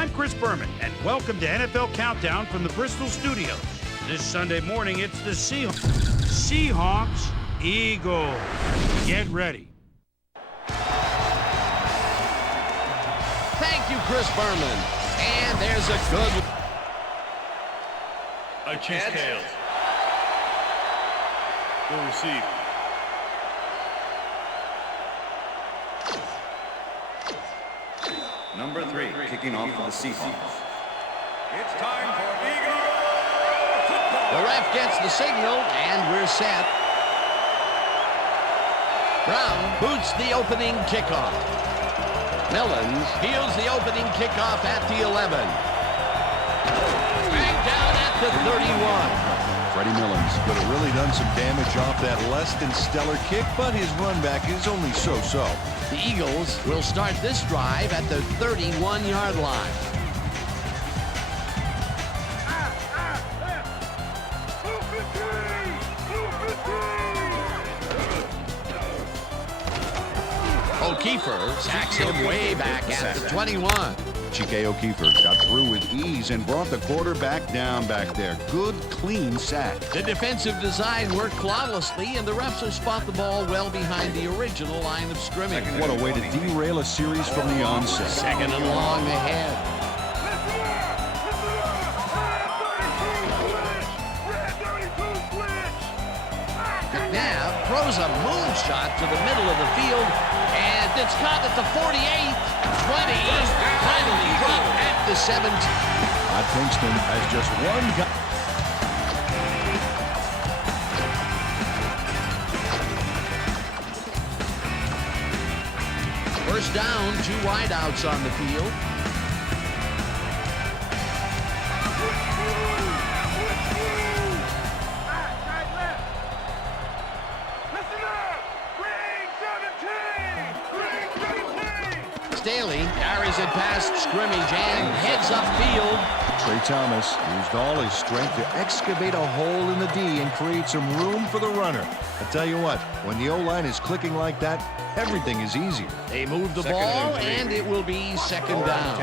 I'm Chris Berman, and welcome to NFL Countdown from the Bristol studios. This Sunday morning, it's the Seahawks, Eagles. Get ready. Thank you, Chris Berman. And there's a good... I choose tails. Will receive. Number 3, kicking off for the Seahawks. It's time for Eagle football. The ref gets the signal, and we're set. Brown boots the opening kickoff. Millens fields the opening kickoff at the 11. Dragged down at the 31. Freddie Millens could have really done some damage off that less than stellar kick, but his run back is only so-so. The Eagles will start this drive at the 31-yard line. O'Keefer sacks him way back at the 21. Chike O'Keefer got through with ease and brought the quarterback down back there. Good, clean sack. The defensive design worked flawlessly, and the refs will spot the ball well behind the original line of scrimmage. What a way to derail a series from the onset. Second and long ahead. McNabb throws a moonshot to the middle of the field, and it's caught at the 48, 20, finally dropped at the 17. Todd Pinkston has just one guy. First down, 2 wideouts on the field. Staley carries it past scrimmage and heads upfield. Trey Thomas used all his strength to excavate a hole in the D and create some room for the runner. I tell you what, when the O-line is clicking like that, everything is easier. They move the ball, and it will be second down.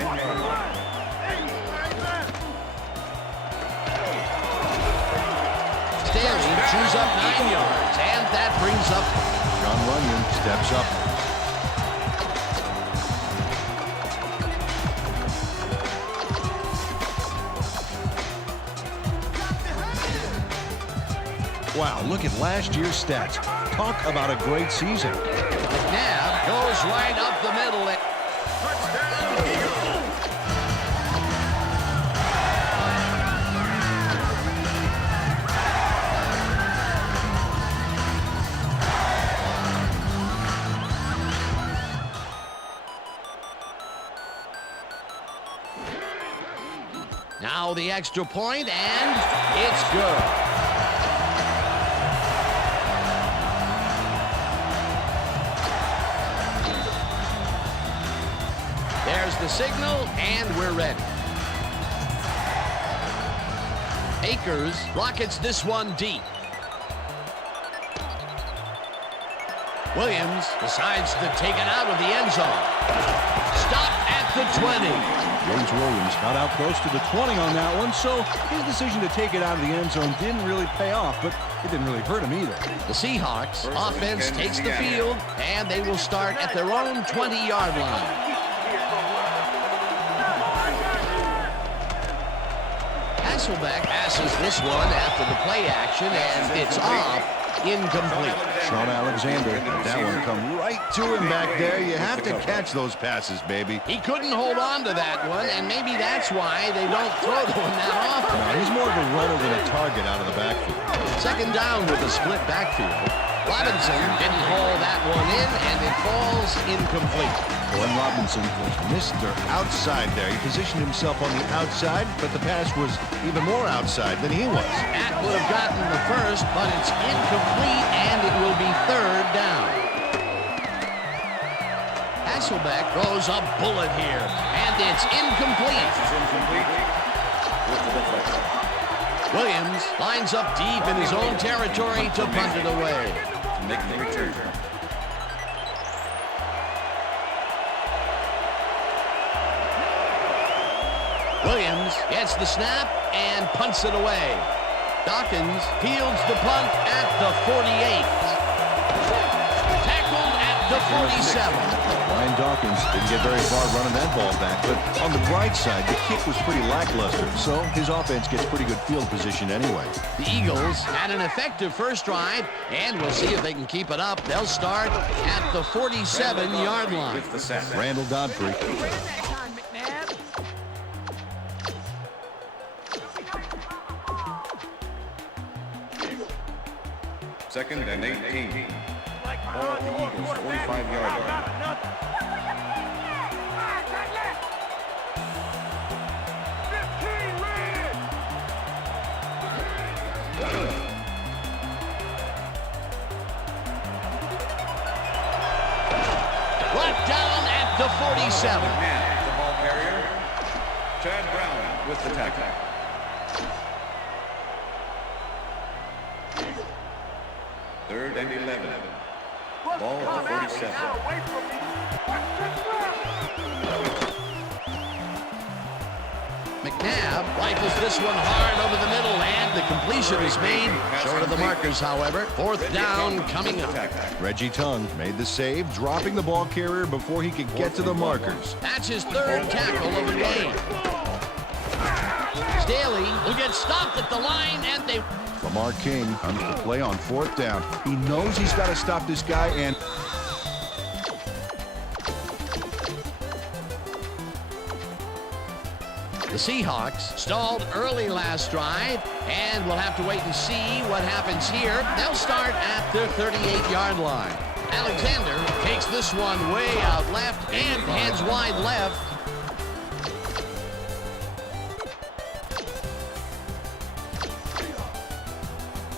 Staley chews up 9 yards, and that brings up... John Runyon steps up. Wow, look at last year's stats. Talk about a great season. McNabb goes right up the middle. Touchdown, Eagle. Now the extra point, and it's good. There's the signal, and we're ready. Akers rockets this one deep. Williams decides to take it out of the end zone. Stop at the 20. James Williams got out close to the 20 on that one, so his decision to take it out of the end zone didn't really pay off, but it didn't really hurt him either. The Seahawks offense takes the field, and they will start at their own 20-yard line. Hasselbeck passes this one after the play action, and it's off, incomplete. Sean Alexander, that one come right to him back there. You have to catch those passes, baby. He couldn't hold on to that one, and maybe that's why they don't throw the one that often. No, he's more of a runner than a target out of the backfield. Second down with a split backfield. Robinson didn't haul that one in, and it falls incomplete. Glenn Robinson was Mr. Outside there. He positioned himself on the outside, but the pass was even more outside than he was. That would have gotten the first, but it's incomplete, and it will be third down. Hasselbeck throws a bullet here, and it's incomplete. Williams lines up deep in his own territory to punt it away. Make the return. Williams gets the snap and punts it away. Dawkins fields the punt at the 48. Tackled at the 47. Ryan Dawkins didn't get very far running that ball back, but on the bright side, the kick was pretty lackluster, so his offense gets pretty good field position anyway. The Eagles had an effective first drive, and we'll see if they can keep it up. They'll start at the 47-yard line. With the sack. Randall Godfrey. Second and 18. Ball at the Eagles' 45-yard line. Brought down at the 47. McNabb, the ball carrier. Chad Brown with the tackle. Third and 11. Ball at the 47. McNabb rifles this one hard over the middle, and the completion is made. Short of the markers, however. Fourth down coming up. Reggie Tongue made the save, dropping the ball carrier before he could get to the markers. That's his third tackle of the game. Staley will get stopped at the line, and they... Lamar King comes to play on fourth down. He knows he's got to stop this guy, and... The Seahawks stalled early last drive, and we'll have to wait and see what happens here. They'll start at their 38-yard line. Alexander takes this one way out left and heads wide left.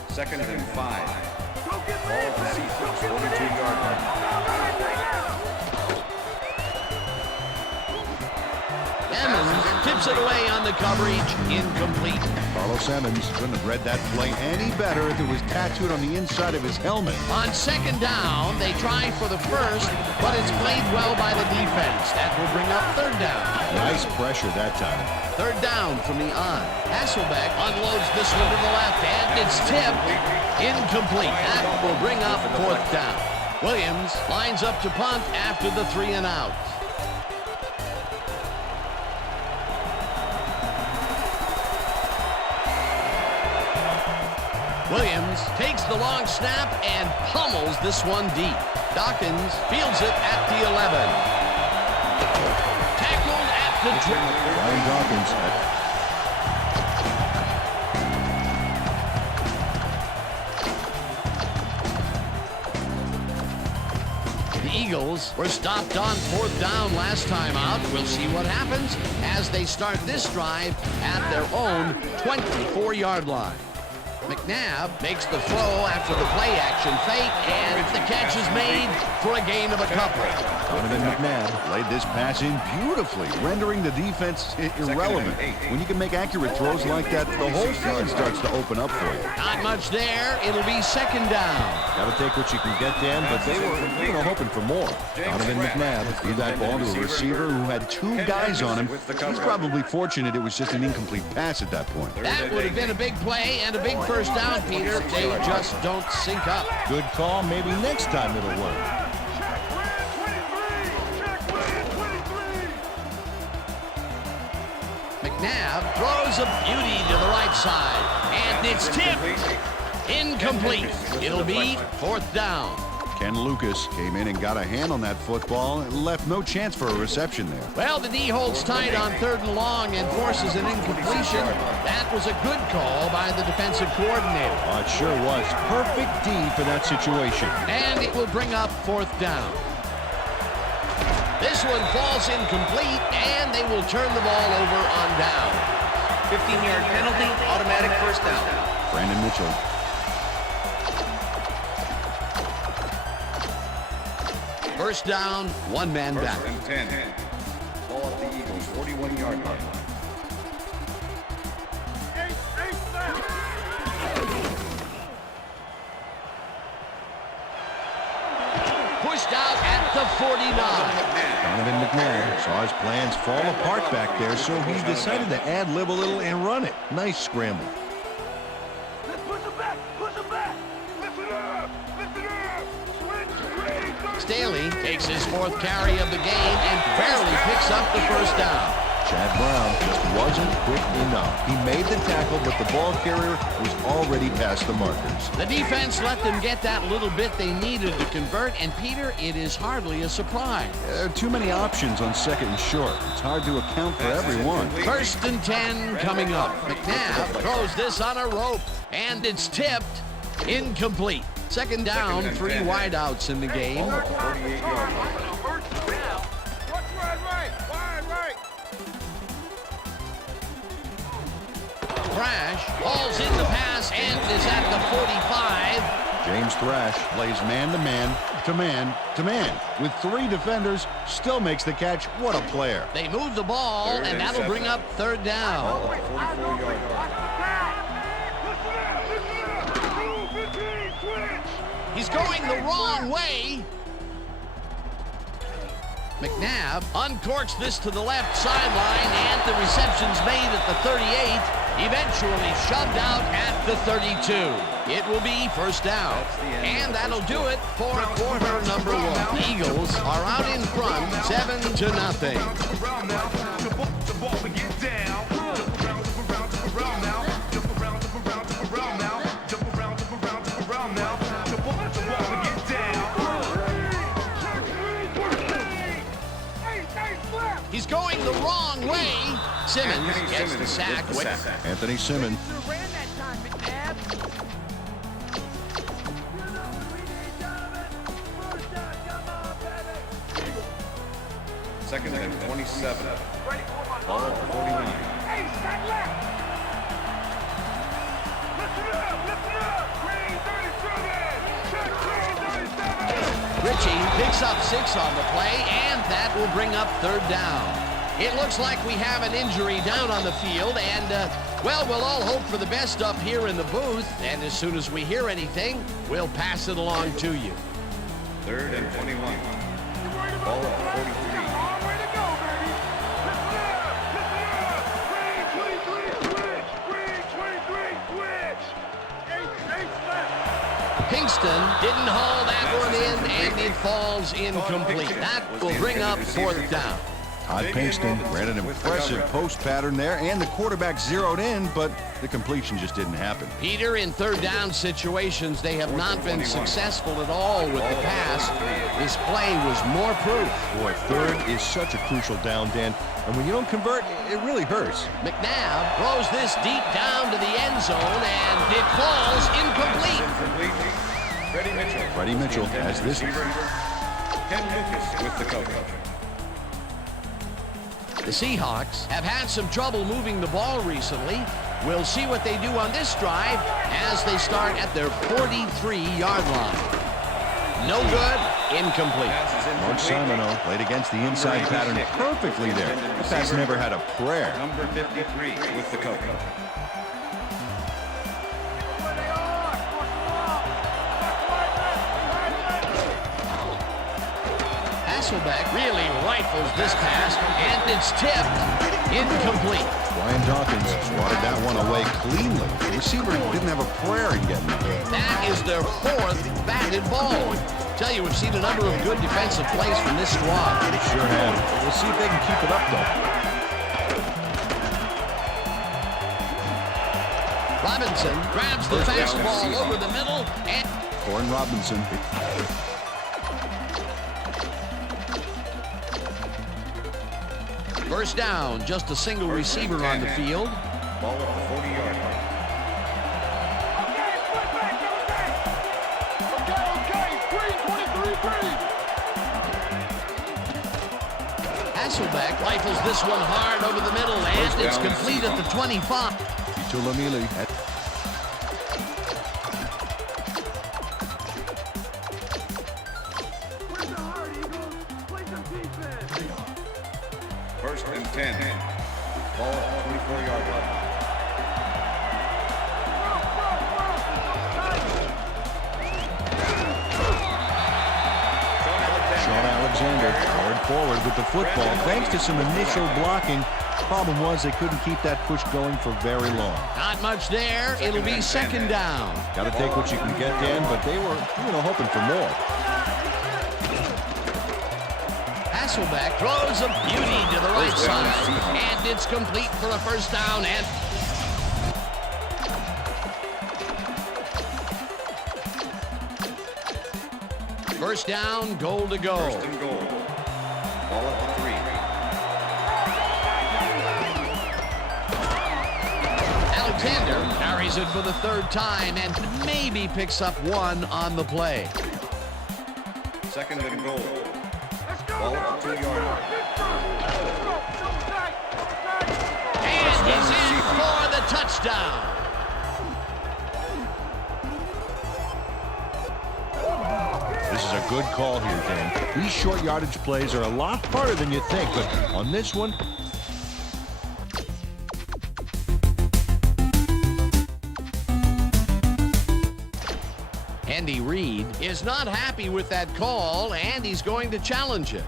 Second and 5. Ball at the Seahawks' 42-yard line. Emmons tips it away on the coverage, incomplete. Carlos Emmons couldn't have read that play any better if it was tattooed on the inside of his helmet. On second down, they try for the first, but it's played well by the defense. That will bring up third down. Nice pressure that time. Third down from the on. Hasselbeck unloads this one to the left, and it's tipped. Incomplete. That will bring up fourth down. Williams lines up to punt after the 3 and out. Williams takes the long snap and pummels this one deep. Dawkins fields it at the 11. Tackled at the 12. Ryan Dawkins. The Eagles were stopped on fourth down last time out. We'll see what happens as they start this drive at their own 24-yard line. McNabb makes the throw after the play-action fake, and the catch is made for a gain of a couple. Donovan McNabb laid this pass in beautifully, rendering the defense irrelevant. When you can make accurate throws like that, the whole field starts to open up for you. Not much there. It'll be second down. Got to take what you can get, Dan, but they were hoping for more. Donovan McNabb threw that ball to a receiver who had 2 guys on him. He's probably fortunate it was just an incomplete pass at that point. That would have been a big play and a big first down, Peter. They just don't sync up. Good call. Maybe next time it'll work. McNabb throws a beauty to the right side, and it's tipped. Incomplete. It'll be fourth down. Ken Lucas came in and got a hand on that football and left no chance for a reception there. Well, the D holds tight on third and long and forces an incompletion. That was a good call by the defensive coordinator. Oh, it sure was. Perfect D for that situation. And it will bring up fourth down. This one falls incomplete, and they will turn the ball over on down. 15-yard penalty, automatic first down. Brandon Mitchell. First down, one man back. First and 10. Ball at the Eagles' 41-yard line. Pushed out at at the 49. Donovan McNabb saw his plans fall apart back there, so he decided to ad-lib a little and run it. Nice scramble. Staley takes his 4th carry of the game and barely picks up the first down. Chad Brown just wasn't quick enough. He made the tackle, but the ball carrier was already past the markers. The defense let them get that little bit they needed to convert, and Peter, it is hardly a surprise. There are too many options on 2nd and short. It's hard to account for everyone. 1st and 10 coming up. McNabb throws this on a rope, and it's tipped. Incomplete. 2nd down, 3 wideouts in the game. 48-yard line. Thrash hauls in the pass and is at the 45. James Thrash plays man-to-man, to man, to man. With 3 defenders, still makes the catch. What a player. They move the ball, and that'll bring up 3rd down. 44-yard line. He's going the wrong way. McNabb uncorks this to the left sideline, and the reception's made at the 38. Eventually shoved out at the 32. It will be 1st down. And that'll do it for quarter number 1. The Eagles are out in front, 7-0. He's going the wrong way. Simmons gets the sack. Anthony Simmons. Second and 27. Ball at the 49. Ritchie picks up 6 on the play, and that will bring up 3rd down. It looks like we have an injury down on the field, and, well, we'll all hope for the best up here in the booth, and as soon as we hear anything, we'll pass it along to you. 3rd and 21. Ball at the 43. Pinkston didn't haul that one in, and it falls incomplete. That will bring up 4th down. Todd Pinkston ran an impressive post pattern there, and the quarterback zeroed in, but the completion just didn't happen. Peter, in 3rd down situations, they have not been successful at all with the pass. This play was more proof. Boy, 3rd is such a crucial down, Dan, and when you don't convert, it really hurts. McNabb throws this deep down to the end zone, and it falls incomplete. Freddie Mitchell has this. Ken Lucas with the cover. The Seahawks have had some trouble moving the ball recently. We'll see what they do on this drive as they start at their 43-yard line. No good, incomplete. Mark Simoneau played against the inside pattern perfectly there. The pass never had a prayer. Number 53 with the cover. Hasselbeck really rifles this pass, and it's tipped. Incomplete. Brian Dawkins swatted that one away cleanly. The receiver didn't have a prayer in getting it. That is their 4th batted ball. Tell you, we've seen a number of good defensive plays from this squad. Sure have. We'll see if they can keep it up, though. Robinson grabs the fastball over the middle, and Corin Robinson. First down, just a single receiver on the field. Ball at the 40-yard line. Hasselbeck rifles this one hard over the middle, and it's complete at the 25. Tulamili. First and 10. Ball at the 24-yard line. Sean Alexander going forward with the football. Thanks to some initial blocking. Problem was they couldn't keep that push going for very long. Not much there. It'll be second down. Got to take what you can get, Dan, but they were, hoping for more. Hasselbeck throws a beauty to the right side, and it's complete for a first down. And first down, goal to go. First and goal. Ball at the 3. Alexander carries it for the third time and maybe picks up one on the play. Second and goal. Ball at the 2-yard line. And he's in for the touchdown. This is a good call here, Dan. These short yardage plays are a lot harder than you think, but on this one, Andy Reid is not happy with that call, and he's going to challenge it.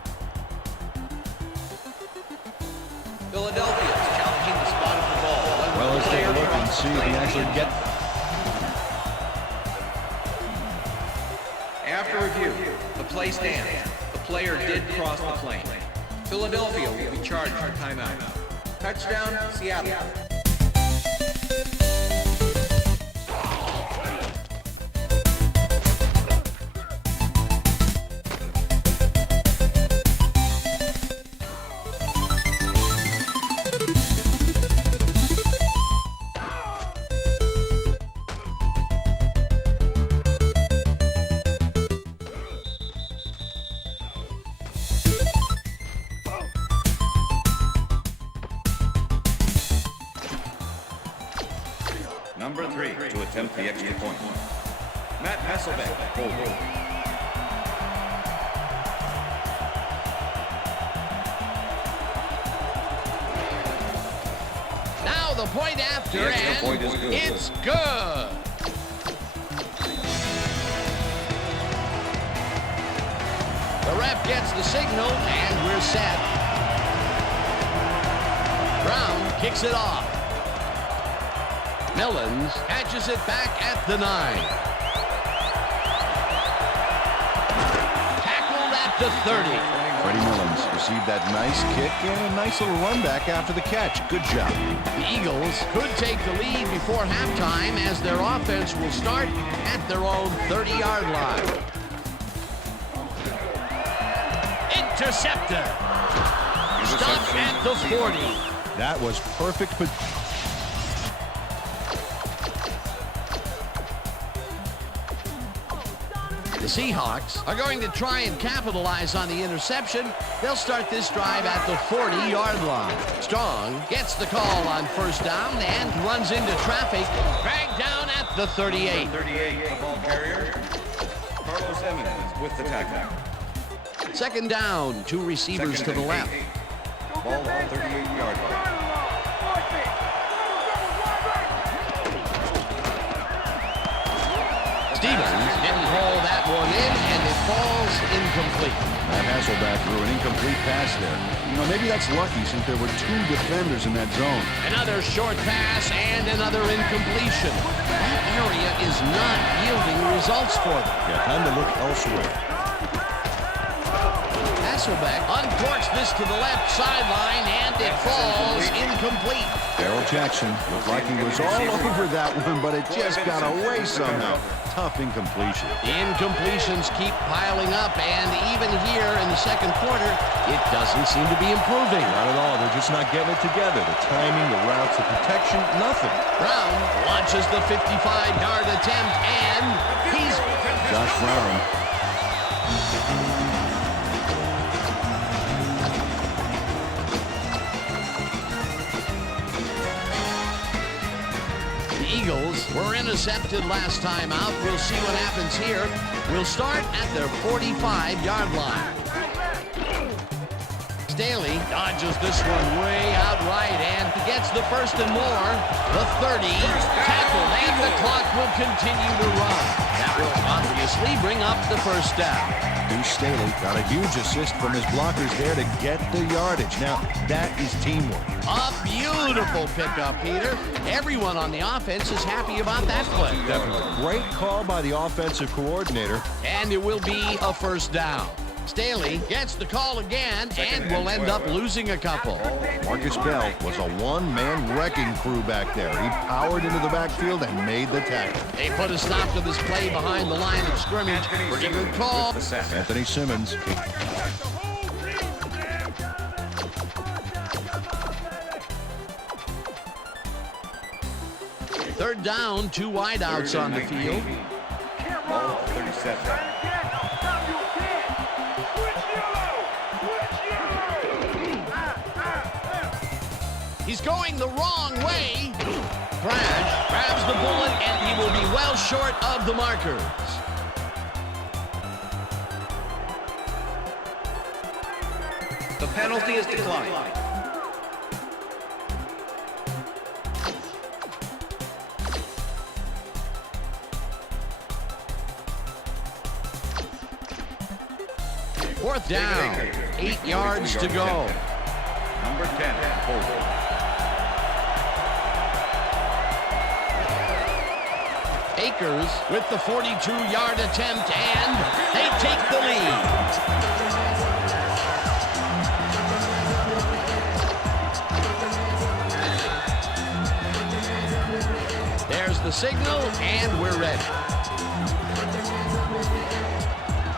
Philadelphia is challenging the spot of the ball. well, let's take a look and see if he actually gets. After review, the play stands. The player did cross the plane. Philadelphia will be charged for timeout. Touchdown, Seattle. Number 3 to attempt the extra point. Matt Hasselbeck, goal. Now the point after, The extra and point is good. it's good. The ref gets the signal, and we're set. Brown kicks it off. Millens catches it back at the 9. Tackled at the 30. Freddie Millens received that nice kick and a nice little run back after the catch. Good job. The Eagles could take the lead before halftime as their offense will start at their own 30-yard line. Intercepted. Stopped at the 40. That was perfect. The Seahawks are going to try and capitalize on the interception. They'll start this drive at the 40-yard line. Strong gets the call on first down and runs into traffic. Dragged down at the 38. 38, the ball carrier. Carlos Emmons with the tackle. Second down, 2 receivers Second to the and left. 8. Ball at the 38-yard line. Stevens didn't haul that one in, and it falls incomplete. Matt Hasselbeck threw an incomplete pass there. Maybe that's lucky since there were 2 defenders in that zone. Another short pass and another incompletion. That area is not yielding results for them. Yeah, time to look elsewhere. Hasselbeck uncorks this to the left sideline, and it falls incomplete. Darrell Jackson looked like he was all over that one, but it just got away somehow. Tough incompletion. The incompletions keep piling up, and even here in the second quarter, it doesn't seem to be improving. Not at all. They're just not getting it together. The timing, the routes, the protection, nothing. Brown launches the 55-yard attempt, and he's... Josh Brown. Eagles were intercepted last time out. We'll see what happens here. We'll start at their 45-yard line. Staley dodges this one way out right and gets the first and more. The 30 tackled, and the clock will continue to run. That will obviously bring up the first down. Deuce Staley got a huge assist from his blockers there to get the yardage. Now, that is teamwork. A beautiful pickup, Peter. Everyone on the offense is happy about that play. Definitely. Great call by the offensive coordinator. And it will be a first down. Staley gets the call again and will end up losing a couple. Marcus Bell was a one-man wrecking crew back there. He powered into the backfield and made the tackle. They put a stop to this play behind the line of scrimmage. Pretty good call. Anthony Simmons. Third down, 2 wideouts on the field. Ball 37. He's going the wrong way. Crash grabs the bullet, and he will be well short of the markers. The penalty is declined. Fourth down, 8 yards to go. Number 10, hold. Akers with the 42-yard attempt, and they take the lead. There's the signal, and we're ready.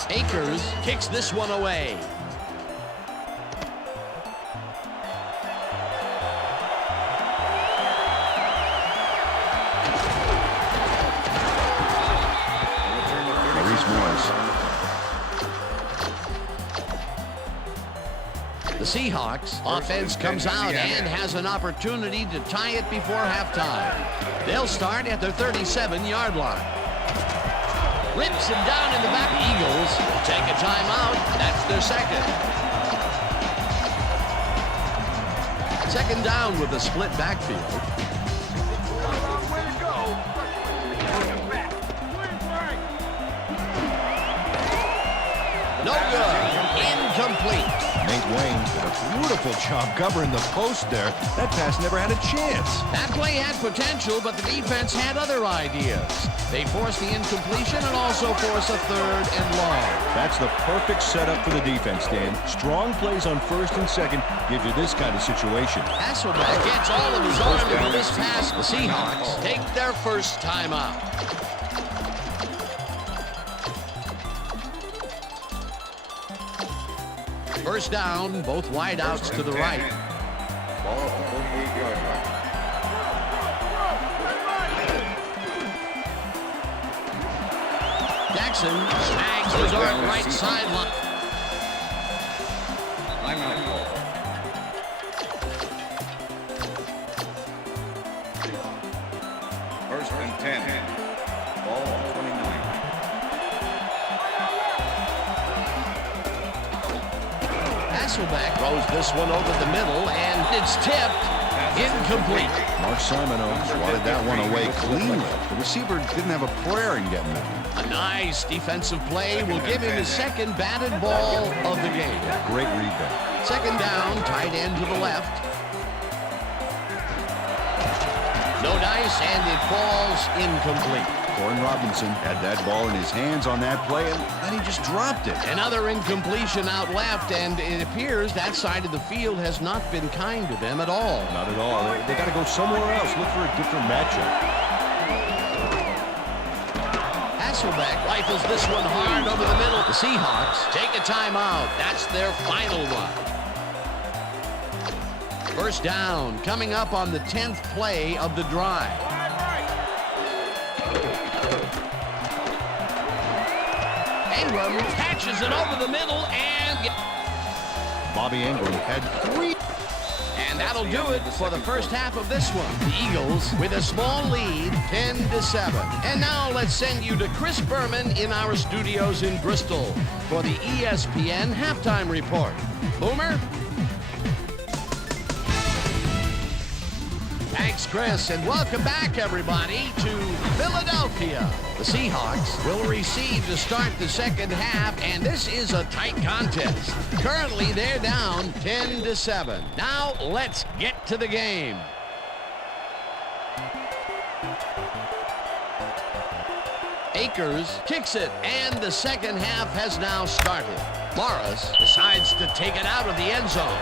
Akers kicks this one away. The Seahawks offense comes out and has an opportunity to tie it before halftime. They'll start at their 37-yard line. Rips him down in the back. The Eagles will take a timeout. That's their second. Second down with a split backfield. No good. Incomplete. Nate Wayne did a beautiful job covering the post there. That pass never had a chance. That play had potential, but the defense had other ideas. They forced the incompletion and also forced a third and long. That's the perfect setup for the defense, Dan. Strong plays on first and second give you this kind of situation. Hasselbeck gets all of his arm into this pass. The Seahawks take their first timeout. First down, both wideouts to the right. Ball at the 48-yard line. Jackson snags his arm right sideline. Timeout call. First and 10. Ball at 29. Hasselbeck throws this one over the middle, and it's tipped. Incomplete. Mark Simoneau swatted that one away cleanly. The receiver didn't have a prayer in getting that. A nice defensive play will give him his second batted ball of the game. Great read there. Second down, tight end to the left. No dice, and it falls incomplete. Gordon Robinson had that ball in his hands on that play, and then he just dropped it. Another incompletion out left, and it appears that side of the field has not been kind to them at all. Not at all. They got to go somewhere else. Look for a different matchup. Hasselbeck rifles this one hard over the middle. The Seahawks take a timeout. That's their final one. First down, coming up on the 10th play of the drive. Ingram catches it over the middle, and Bobby Ingram had 3. And that'll do it for the first half of this one. The Eagles with a small lead, 10-7. And now let's send you to Chris Berman in our studios in Bristol for the ESPN halftime report. Boomer? Thanks, Chris, and welcome back, everybody, to Philadelphia. The Seahawks will receive to start the second half, and this is a tight contest. Currently, they're down 10-7. Now, let's get to the game. Akers kicks it, and the second half has now started. Morris decides to take it out of the end zone.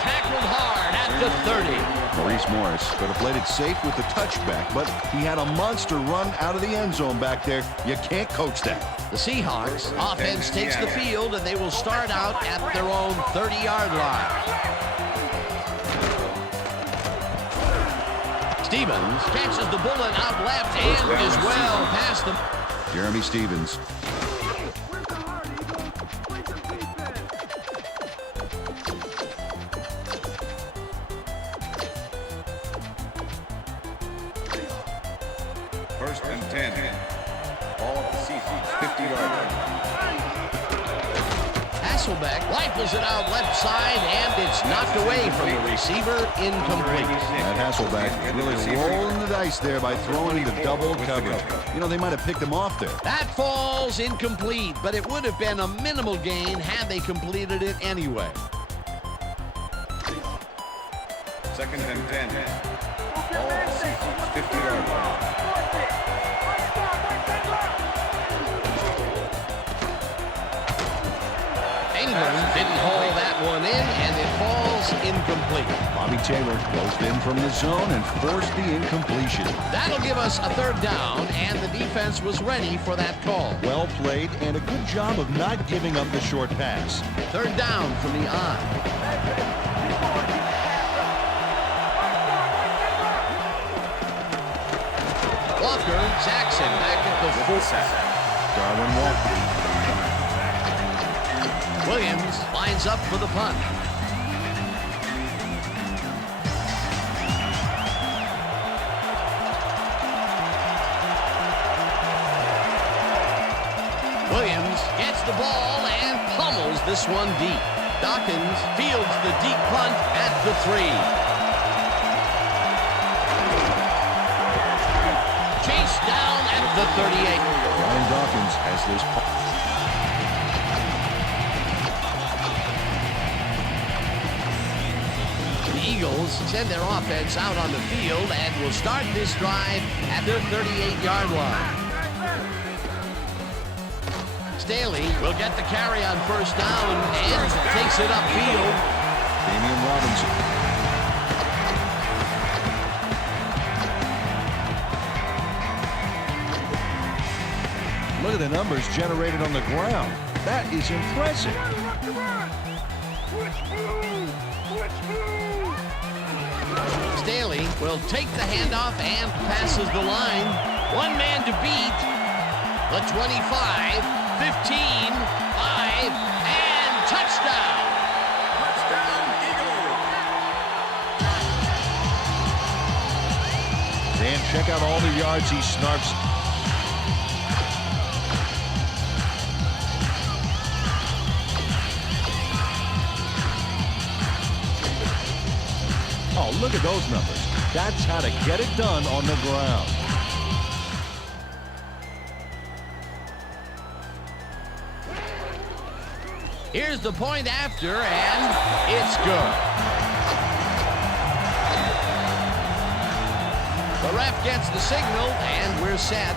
Tackled hard at the 30. Maurice Morris could have played it safe with the touchback, but he had a monster run out of the end zone back there. You can't coach that. The Seahawks offense takes the field, and they will start out at their own 30-yard line. Stevens catches the bullet out left and is well past them. Jeremy Stevens. First and 10. Ball at the Seahawks 50-yard line. Hasselbeck rifles it out left side, and it's knocked away from the receiver, incomplete. That Hasselbeck really rolling the dice there by throwing into double coverage. You know, they might have picked him off there. That falls incomplete, but it would have been a minimal gain had they completed it anyway. Second and 10. Ball at the Seahawks 50-yard line. England didn't haul that one in, and it falls incomplete. Bobby Taylor closed in from the zone and forced the incompletion. That'll give us a third down, and the defense was ready for that call. Well played and a good job of not giving up the short pass. Third down from the eye. Walker sacks him back at the 4. Darwin Walker. Williams lines up for the punt. Williams gets the ball and pummels this one deep. Dawkins fields the deep punt at the 3. Chased down at the 38. Ryan Dawkins has this punt. Eagles send their offense out on the field and will start this drive at their 38-yard line. Staley will get the carry on first down and takes it upfield. Damian Robinson. Look at the numbers generated on the ground. That is impressive. Staley will take the handoff and passes the line. One man to beat. The 25, 15, 5, and touchdown. Touchdown, Eagles. Dan, check out all the yards he snarps. Oh, look at those numbers. That's how to get it done on the ground. Here's the point after, and it's good. The ref gets the signal, and we're set.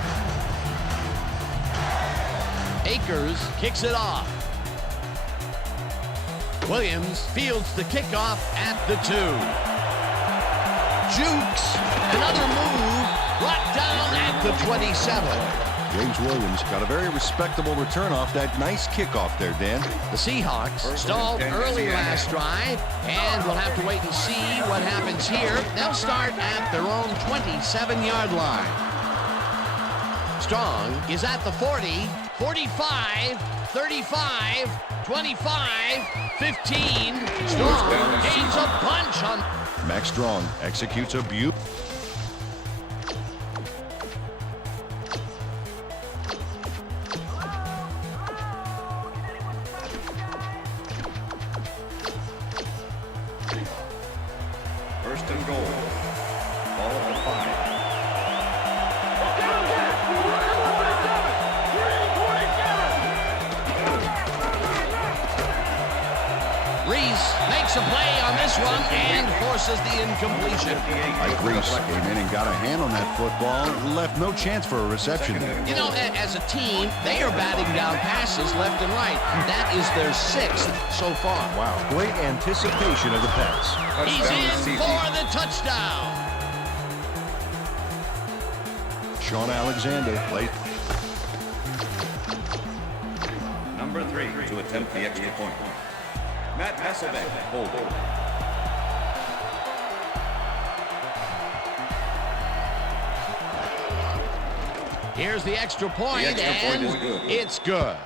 Akers kicks it off. Williams fields the kickoff at the 2. Jukes, another move, brought down at the 27. James Williams got a very respectable return off that nice kickoff there, Dan. The Seahawks stalled early last drive, and we'll have to wait and see what happens here. They'll start at their own 27-yard line. Strong is at the 40, 45, 35, 25, 15. Strong gains a bunch on... Max Strong executes a beautiful... 5. Reese makes a play on this one and forces the incompletion. Mike Reese came in and got a hand on that football. Left no chance for a reception there. You know, as a team, they are batting down passes left and right. That is their 6th so far. Wow, great anticipation of the pass. He's in for the touchdown. Sean Alexander played. Number 3 to attempt the extra point. Matt Hasselbeck holding. Here's the extra point, The extra point is good. It's good.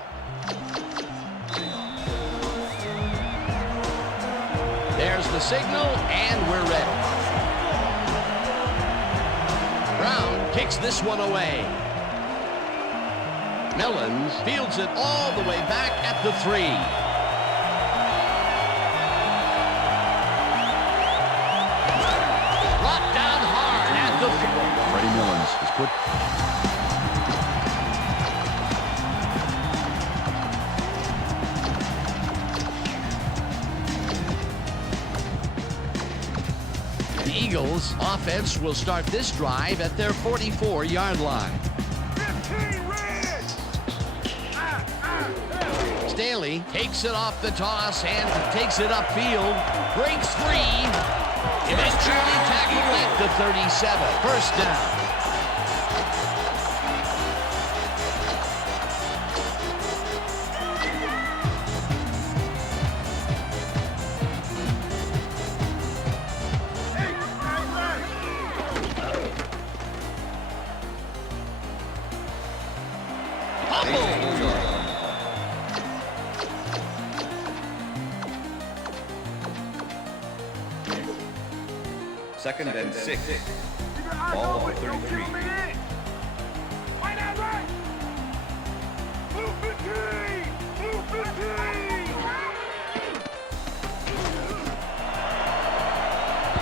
There's the signal, and we're ready. Brown kicks this one away. Mellons fields it all the way back at the 3. Freddie Millens is put. The Eagles offense will start this drive at their 44-yard line. Staley takes it off the toss and takes it upfield. Breaks free. Eventually tackled at the 37. First down. Second and 6. Ball at the 33.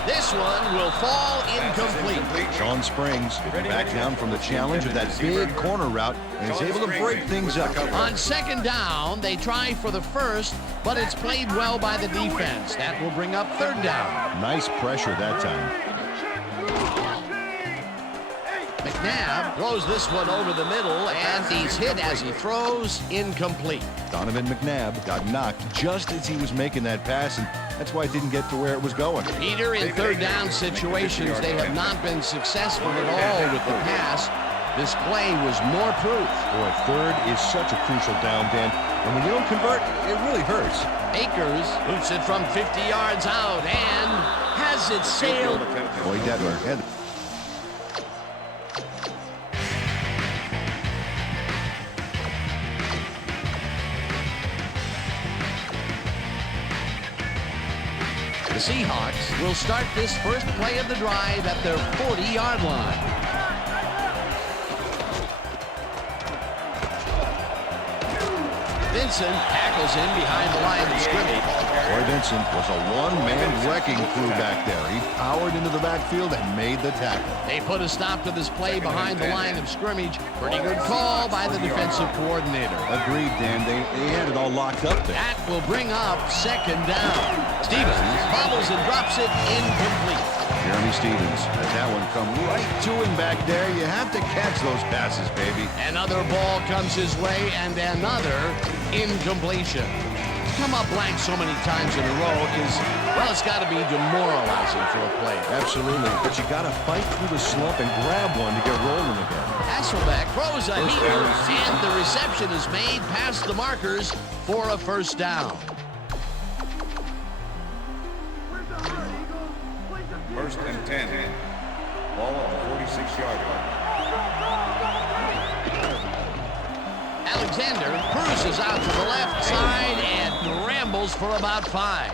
This one will fall incomplete. Sean Springs getting back down from the challenge of that big corner route and is able to break things up. On second down, they try for the first, but it's played well by the defense. That will bring up third down. Nice pressure that time. McNabb throws this one over the middle, and he's hit as he throws, incomplete. Donovan McNabb got knocked just as he was making that pass, and that's why it didn't get to where it was going. Peter, in third down situations, they have not been successful at all with the pass. This play was more proof. Boy, third is such a crucial down, Dan, and when you don't convert, it really hurts. Akers boots it from 50 yards out and has it sailed. Boy, Detmer had. The Seahawks will start this first play of the drive at their 40-yard line. Vincent tackles him behind the line of scrimmage. Roy Vincent was a one-man wrecking crew back there. He powered into the backfield and made the tackle. They put a stop to this play behind the line of scrimmage. Pretty good call by the defensive coordinator. Agreed, Dan. They had it all locked up there. That will bring up second down. Stevens bobbles and drops it incomplete. Jeremy Stevens let that one come right to him back there. You have to catch those passes, baby. Another ball comes his way and another incompletion. Come up blank so many times in a row is, well, it's got to be demoralizing for a player. Absolutely, but you got to fight through the slump and grab one to get rolling again. Hasselbeck throws a heater, and the reception is made past the markers for a first down. First and 10. Ball at the 46-yard line. Alexander cruises out to the left side and rambles for about 5.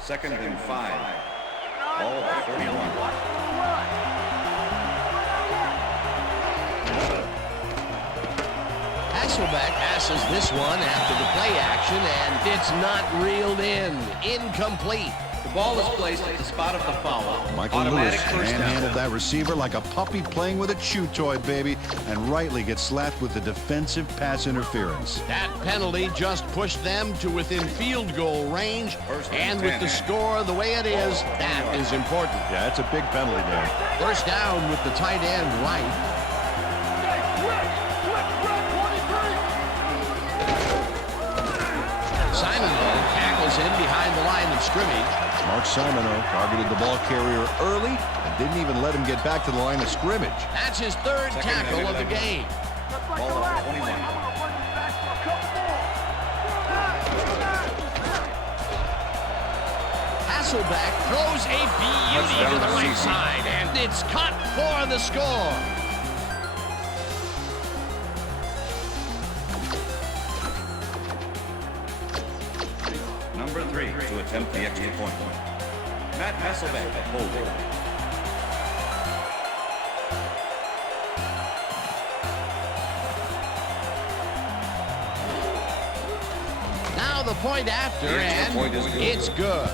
Second and 5. Ball at the 41. Hasselbeck passes this one after the play action, and it's not reeled in. Incomplete. The ball is placed at the spot of the foul. Michael Automatic Lewis first down. manhandled that receiver like a puppy playing with a chew toy, baby, and rightly gets slapped with the defensive pass interference. That penalty just pushed them to within field goal range, and with the score the way it is, that is important. Yeah, that's a big penalty there. First down with the tight end right. Simon tackles him behind the line of scrimmage. Mark Simoneau targeted the ball carrier early and didn't even let him get back to the line of scrimmage. That's his third tackle of the game. Ball at 21. Hasselbeck throws a beauty to the right side, and it's caught for the score. Number 3 to attempt the extra point. Matt Hasselbeck, holding. Now the point after, The extra and point is good. it's good.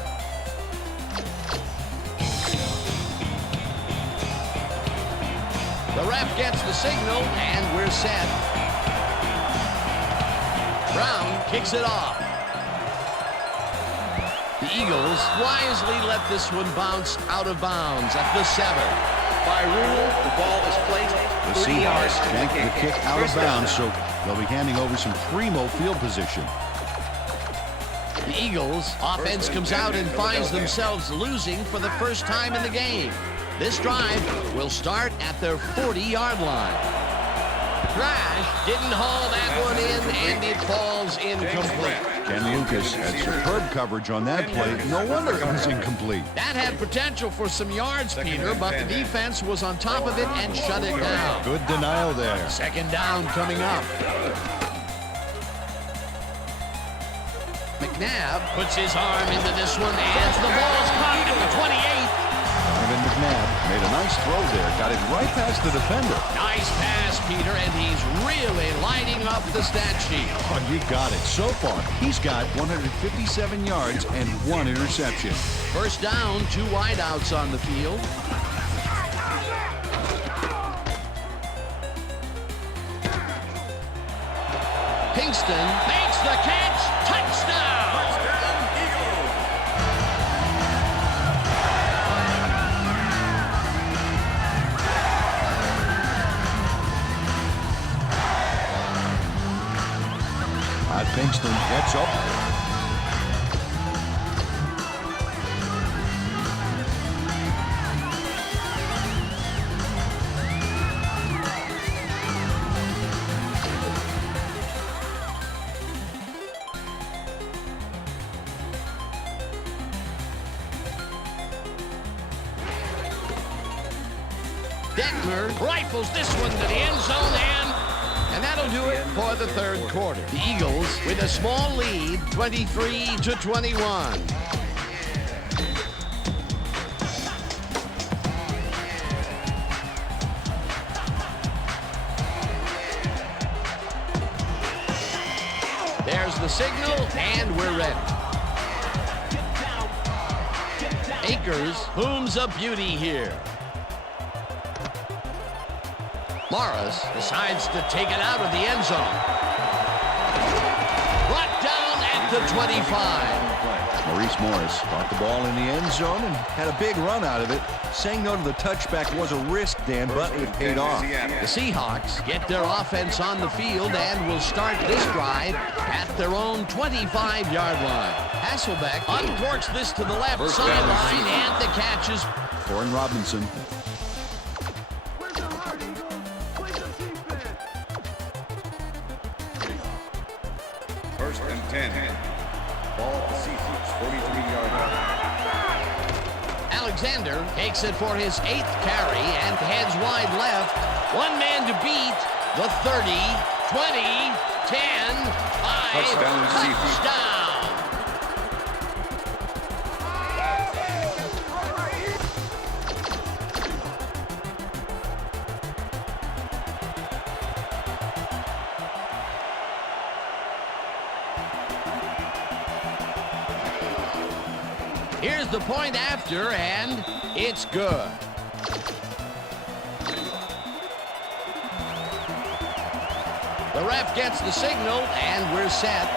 The ref gets the signal, and we're set. Brown kicks it off. The Eagles wisely let this one bounce out of bounds at the 7. By rule, the ball is placed The 30 yards Seahawks from yanked the kick out of First down. bounds, so they'll be handing over some primo field position. The Eagles' offense comes out and finds themselves losing for the first time in the game. This drive will start at their 40-yard line. Thrash didn't haul that one in, and it falls incomplete. Ken Lucas had superb coverage on that play. No wonder it was incomplete. That had potential for some yards, Peter, but the defense was on top of it and shut it down. Good denial there. Second down coming up. McNabb puts his arm into this one, and the ball's caught at the 28. Donovan McNabb made a nice throw there. Got it right past the defender. Nice pass, Peter, and he's really lighting up the stat sheet. Oh, you got it. So far, he's got 157 yards and 1 interception. First down, 2 wideouts on the field. Pinkston makes the catch. Touchdown! Touchdown, Eagles. Pinkston gets up. Detmer rifles this one to the end zone, and that'll do it for the third quarter. The Eagles with a small lead, 23-21. There's the signal, and we're ready. Akers booms a beauty here. Morris decides to take it out of the end zone. Brought down at the 25. Maurice Morris caught the ball in the end zone and had a big run out of it. Saying no to the touchback was a risk, Dan, but it paid off. The Seahawks get their offense on the field and will start this drive at their own 25-yard line. Hasselbeck uncorks this to the left sideline, and the catch is Corin Robinson. First and 10. Ball at the Seahawks 43-yard line. Alexander takes it for his 8th carry and heads wide left. One man to beat. The 30, 20, 10, 5. Touchdown, Seahawks. Touchdown. Here's the point after, and it's good. The ref gets the signal, and we're set.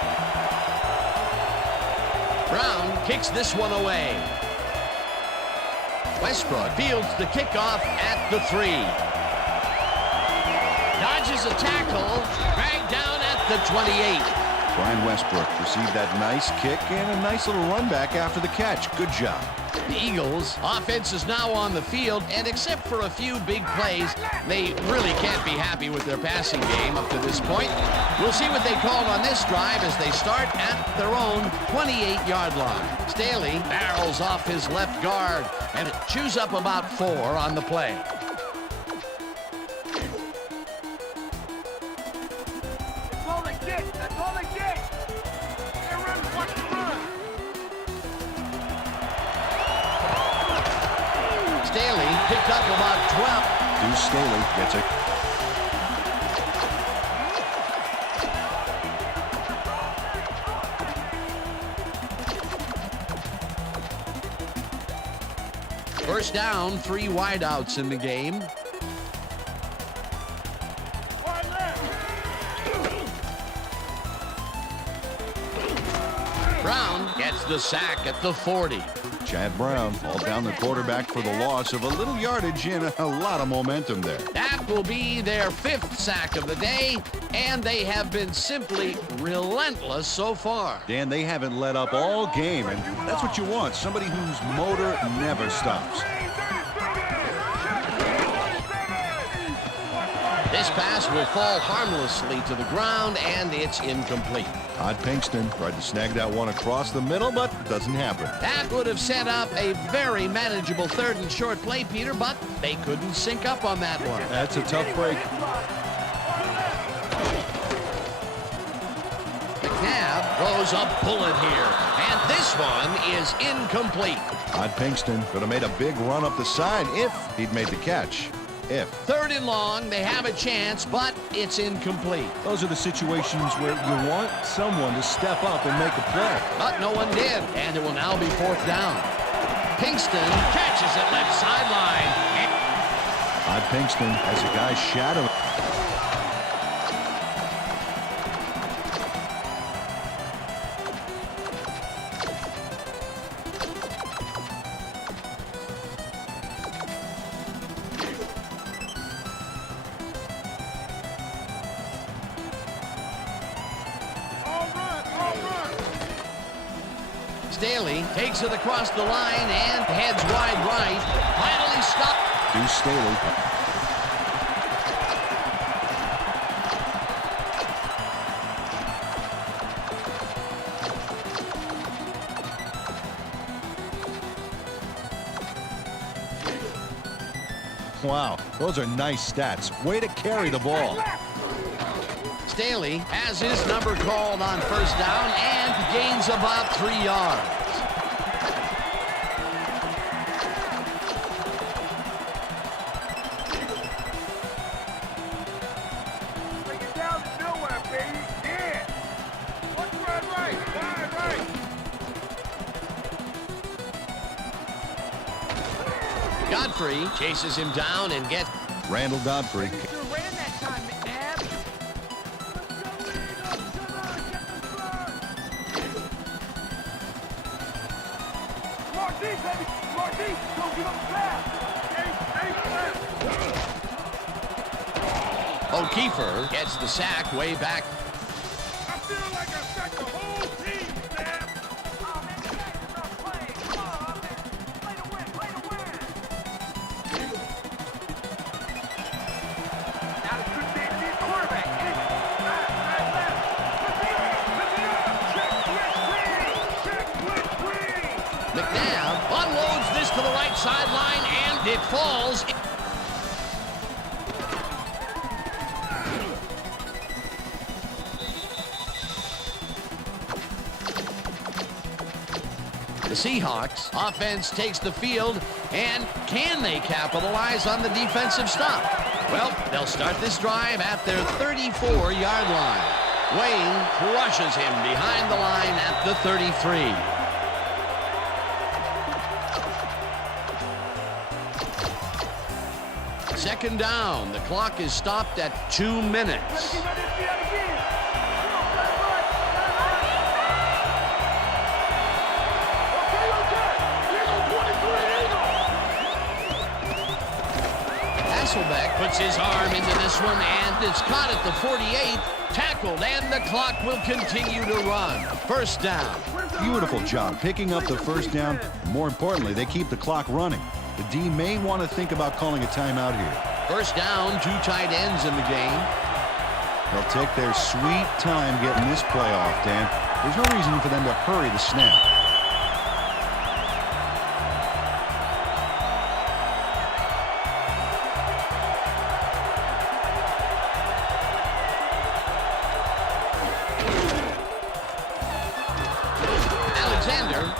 Brown kicks this one away. Westbrook fields the kickoff at the 3. Dodges a tackle, dragged down at the 28. Brian Westbrook received that nice kick and a nice little run back after the catch. Good job. The Eagles' offense is now on the field, and except for a few big plays, they really can't be happy with their passing game up to this point. We'll see what they called on this drive as they start at their own 28-yard line. Staley barrels off his left guard and chews up about 4 on the play. Staley picked up about 12. Deuce Staley gets it. First down, 3 wideouts in the game. Brown gets the sack at the 40. Chad Brown all down the quarterback for the loss of a little yardage and a lot of momentum there. That will be their 5th sack of the day, and they have been simply relentless so far. Dan, they haven't let up all game, and that's what you want. Somebody whose motor never stops. This pass will fall harmlessly to the ground, and it's incomplete. Todd Pinkston tried to snag that one across the middle, but it doesn't happen. That would have set up a very manageable 3rd and short play, Peter, but they couldn't sync up on that one. That's a tough break. McNabb throws a bullet here, and this one is incomplete. Todd Pinkston could have made a big run up the side if he'd made the catch. If. 3rd and long, they have a chance, but it's incomplete. Those are the situations where you want someone to step up and make a play. But no one did, and it will now be 4th down. Pinkston catches it left sideline. Todd Pinkston has a guy shadowing. Staley takes it across the line and heads wide right. Finally stopped. Deuce Staley. Wow, those are nice stats. Way to carry the ball. Staley has his number called on 1st down and gains about 3 yards. Bring it down to nowhere, baby. Yeah. What's right? Godfrey chases him down and gets Randall Godfrey. O'Keefer gets the sack way back. I feel like I sacked the whole team, Sam. Oh, man, you guys are not playing. Come on, man. Play to win. Now the good thing is quarterback. Right, left. Check with green. McNabb unloads this to the right sideline, and it falls. The Seahawks offense takes the field, and can they capitalize on the defensive stop? Well, they'll start this drive at their 34-yard line. Wayne crushes him behind the line at the 33. Second down. The clock is stopped at 2 minutes. Hasselbeck puts his arm into this one, and it's caught at the 48, tackled, and the clock will continue to run. First down. Beautiful job picking up the first down. More importantly, they keep the clock running. The D may want to think about calling a timeout here. First down, 2 tight ends in the game. They'll take their sweet time getting this play off, Dan. There's no reason for them to hurry the snap.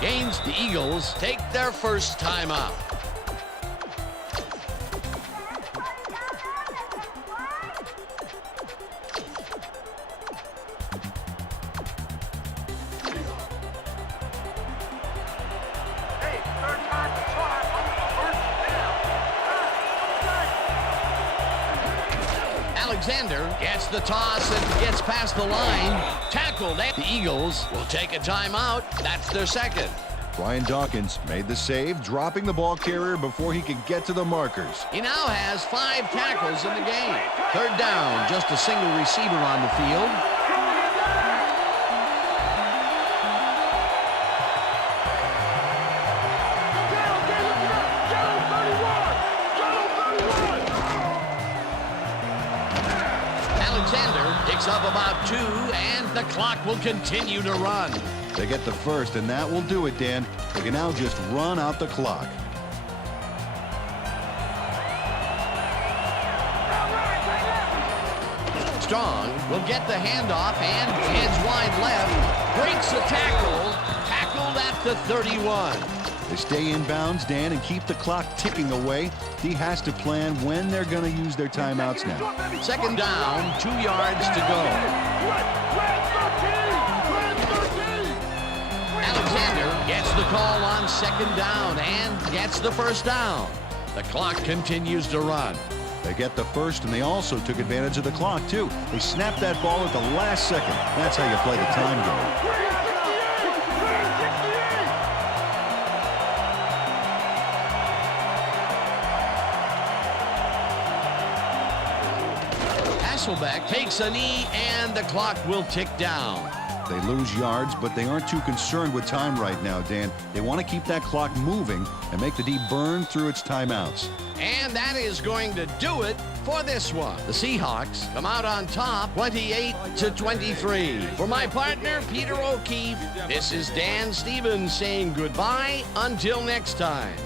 Gains the Eagles take their first timeout. Alexander gets the toss and gets past the line. Tackled. The Eagles will take a timeout. That's their second. Brian Dawkins made the save, dropping the ball carrier before he could get to the markers. He now has 5 tackles in the game. Third down, just a single receiver on the field. Alexander picks up about 2, and the clock will continue to run. They get the first, and that will do it, Dan. They can now just run out the clock. Strong will get the handoff and heads wide left. Breaks the tackle. Tackled at the 31. They stay in bounds, Dan, and keep the clock ticking away. D has to plan when they're going to use their timeouts now. Second down, 2 yards to go. Alexander gets the call on second down and gets the first down. The clock continues to run. They get the first, and they also took advantage of the clock, too. They snapped that ball at the last second. That's how you play the time game. Hasselbeck takes a knee, and the clock will tick down. They lose yards, but they aren't too concerned with time right now, Dan. They want to keep that clock moving and make the D burn through its timeouts. And that is going to do it for this one. The Seahawks come out on top, 28-23. For my partner, Peter O'Keefe, this is Dan Stevens saying goodbye until next time.